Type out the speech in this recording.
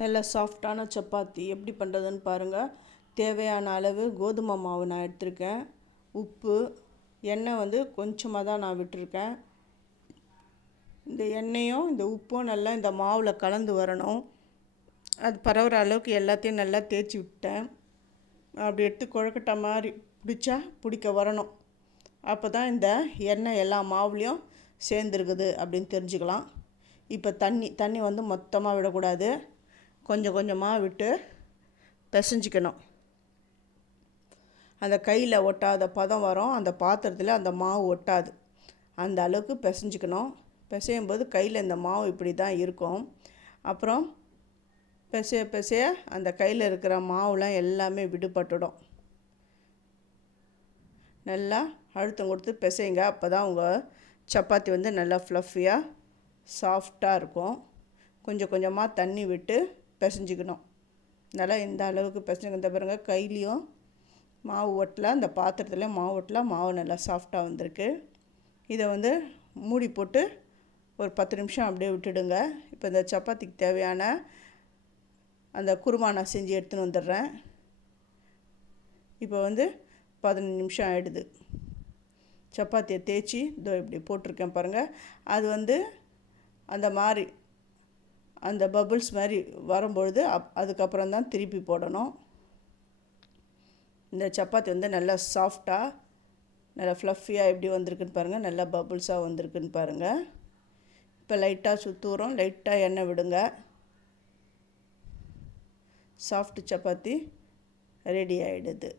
நல்ல சாஃப்டான சப்பாத்தி எப்படி பண்ணுறதுன்னு பாருங்கள். தேவையான அளவு கோதுமை மாவு நான் எடுத்திருக்கேன். உப்பு, எண்ணெய் கொஞ்சமாக தான் நான் விட்டுருக்கேன். இந்த எண்ணெயும் இந்த உப்பும் நல்லா இந்த மாவில் கலந்து வரணும். அது பரவுற அளவுக்கு எல்லாத்தையும் நல்லா தேய்ச்சி விட்டேன். அப்படி எடுத்து குழக்கட்டை மாதிரி பிடிக்க வரணும். அப்போ தான் இந்த எண்ணெய் எல்லா மாவுலேயும் சேர்ந்துருக்குது அப்படின்னு தெரிஞ்சுக்கலாம். இப்போ தண்ணி மொத்தமாக விடக்கூடாது. கொஞ்சம் கொஞ்சமாக விட்டு பிசைஞ்சிக்கணும். அந்த கையில் ஒட்டாத பதம் வரும். அந்த பாத்திரத்தில் அந்த மாவு ஒட்டாது. அந்த அளவுக்கு பிசைஞ்சிக்கணும். பிசையும் போது கையில் இந்த மாவு இப்படி தான் இருக்கும். அப்புறம் பிசைய அந்த கையில் இருக்கிற மாவுலாம் எல்லாமே விடுபட்டுடும். நல்லா அழுத்தம் கொடுத்து பிசைங்க. அப்போ தான் உங்கள் சப்பாத்தி நல்லா ஃப்ளஃபியாக சாஃப்டாக இருக்கும். கொஞ்சம் கொஞ்சமாக தண்ணி விட்டு பிசைஞ்சிக்கணும். நல்லா இந்த அளவுக்கு பிசைஞ்சிக்கிற பாருங்க. கையிலையும் மாவு ஒட்டல, அந்த பாத்திரத்தில் மாவு ஒட்டல, மாவு நல்லா சாஃப்டாக வந்திருக்கு. இதை மூடி போட்டு ஒரு 10 நிமிஷம் அப்படியே விட்டுடுங்க. இப்போ இந்த சப்பாத்திக்கு தேவையான அந்த குருமா நான் செஞ்சு எடுத்துன்னு வந்துடுறேன். இப்போ 15 நிமிஷம் ஆகிடுது. சப்பாத்தியை தேய்ச்சி இதோ இப்படி போட்டிருக்கேன் பாருங்கள். அது அந்த மாதிரி அந்த பபுள்ஸ் மாதிரி வரும்பொழுது அதுக்கப்புறம் தான் திருப்பி போடணும். இந்த சப்பாத்தி நல்லா சாஃப்டாக நல்லா ஃப்ளஃபியாக எப்படி வந்திருக்குன்னு பாருங்கள். நல்லா பபுள்ஸாக வந்திருக்குன்னு பாருங்கள். இப்போ லைட்டாக சுற்றுறோம், லைட்டாக எண்ணெய் விடுங்க. சாஃப்ட் சப்பாத்தி ரெடி ஆகிடுது.